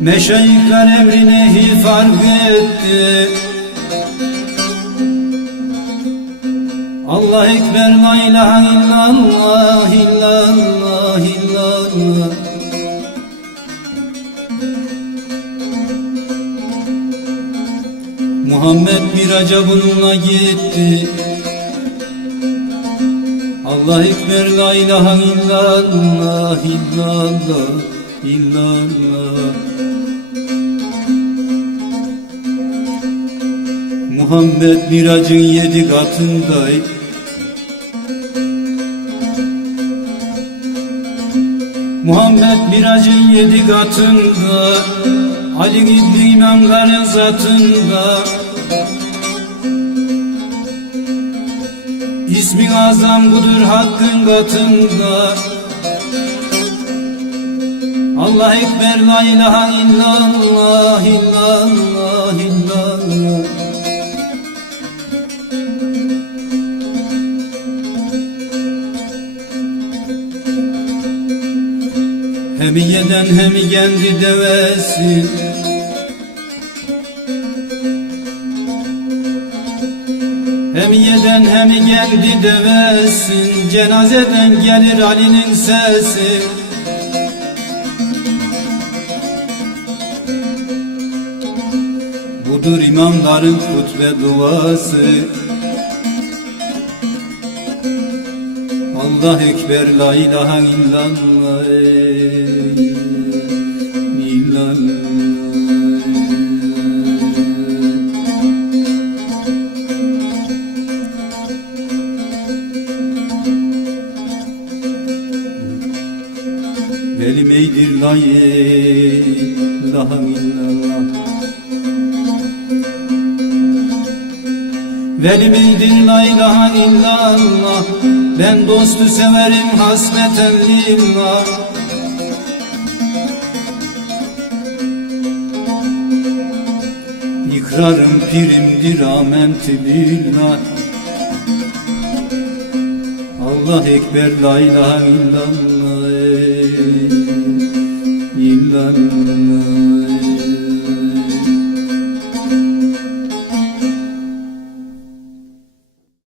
Meşayihler emrini fark etti. Allah ekber, la ilahe illallah, illallah, illallah. Muhammed miraca bununla gitti. Allah ekber, la ilahe illallah, illallah, illallah. Muhammed miracın 7 katındaydı. Muhammed miracın 7 katında, Ali gibi imamların zatında. İsmin azam budur hakkın katında. Allah ekber, la ilahe illallah, illallah, illallah. Hem yeden hem kendi devesi, hem yeden hem kendi devesin. Cenazeden gelir Ali'nin sesi. Budur imamların hutbe duası. Allah ekber, la ilahe illallah, illallah. Kelimeydir la ilahe illallah. Velimeydir la ilahe illallah. Ben dostu severim hasbeten lillah. İkrarım pirimdir amentü billah. Allah ekber, la ilahe illallah, illallah.